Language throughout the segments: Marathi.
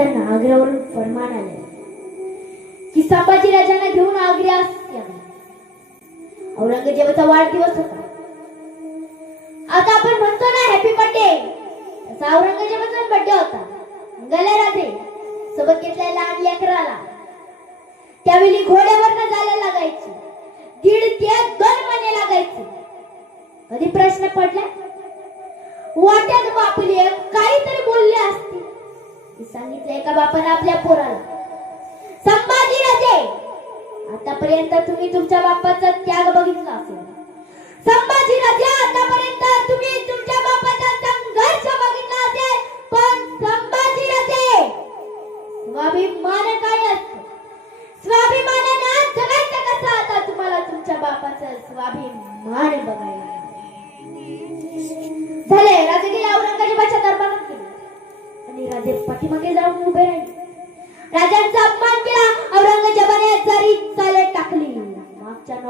राजांना आग्र्यावरून फरमान आले की संभाजी राजांना घेऊन आग्र्यास औरंगजेबाचा वाढदिवस होता. आता आपण म्हणतो ना हॅपी बर्थडे तसा औरंगजेबाचा बर्थडे होता. गले राजे सोबत घेतलेल्या लहान लेकराला त्यावेळी घोड्यावर न जायला लागायची. दीड ते दोन महिने लागायचे. कधी प्रश्न पडला? वाट्यात बापले. बापाने आपल्या पोराला. संभाजी राजे आतापर्यंत तुम्ही तुमच्या बापाचा त्याग बघितला असेल. संभाजी राजे आतापर्यंत तुम्ही तुमच्या बापाचा संघर्ष बघितला असेल. पण संभाजी राजे स्वाभिमान काय असतो स्वाभिमानाने आज जगायचं कसं आता तुम्हाला तुमच्या बापाचं स्वाभिमान बघायला झाले राजगिरी औरंगजेबाच्या दरबारात गेले. आणि राजे पाठीमागे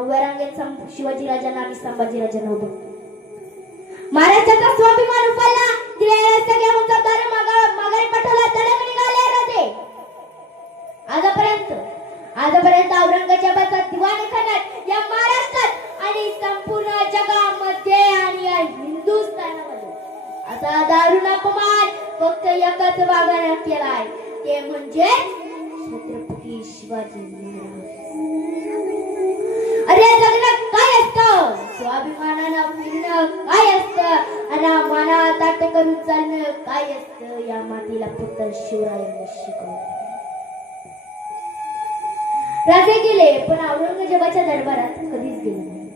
नवव्या रांगेत शिवाजी राजांना आणि संभाजी राजांना उभं केलं. महाराष्ट्राचा स्वाभिमान उफाळला दिलेल्या सगळ्या मुद्दादार माघारी पाठवला तडक निघाले राजे. आजपर्यंत आजपर्यंत औरंगजेबाचा दिवाणी खाण्यात या महाराष्ट्रात आणि संपूर्ण जगामध्ये आणि या हिंदुस्थानामध्ये असा दारुण अपमान फक्त एकाच वागाने केलाय. ते म्हणजे छत्रपती शिवाजी महाराज. अरे जगण्यात काय असतं? स्वाभिमानानं फिरणं काय असतं? आणि मना ताट करून चालणं काय असतं? या मातीला पुत्र शिवरायांनी शिकवलं. राजे गेले पण औरंगजेबाच्या दरबारात कधीच गेले नाही.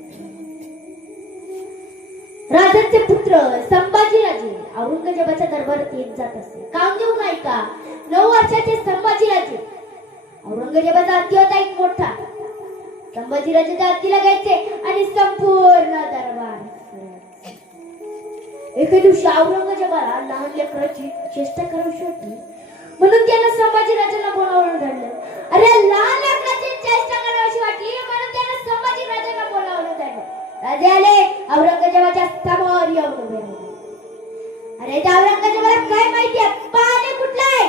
राजांचे पुत्र संभाजीराजे औरंगजेबाच्या दरबारात येत जात असे. काम देऊ नाही का नऊ वर्षाचे संभाजीराजे औरंगजेबाचा अति होता एक मोठा संभाजीराजे राजाच्या घ्यायचे आणि संपूर्ण दरबार. एके दिवशी औरंगजेबाला लहान लेकराची चेष्टा करावीशी होती. म्हणून त्यानं संभाजीराजांना बोलावून धरलं. अरे लहान लेकराची चेष्टा करावीशी वाटली म्हणून त्यानं संभाजीराजांना बोलावून धरलं. राजे आले औरंगजेबाच्या समोर येऊन उभे अरे त्या औरंगजेबाला काय माहिती आहे? पाणी कुठलं आहे?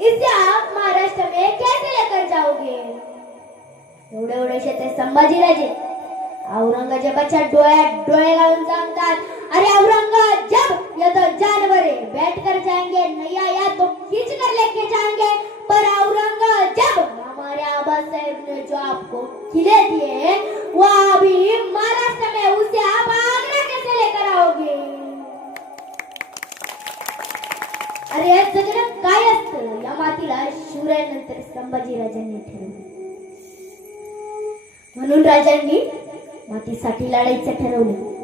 इसे आप महाराष्ट्र में कैसे लेकर जाओगे? एवढे एवढेशे ते संभाजीराजे. औरंगजेबाच्या डोळ्यात डोळे लावून सांगतात अरे औरंगजेब ये तो जानवर है बैठ कर जाएंगे नैया या तो खींच कर लेके जाएंगे. पर औरंगजेब हमारे आबा साहेब ने जो आपको किले दिए वो अभी अरे या जगात काय असतं? या मातीला शिवरायानंतर संभाजी राजांनी ठरवलं. म्हणून राजांनी मातीसाठी लढायचं ठरवलं.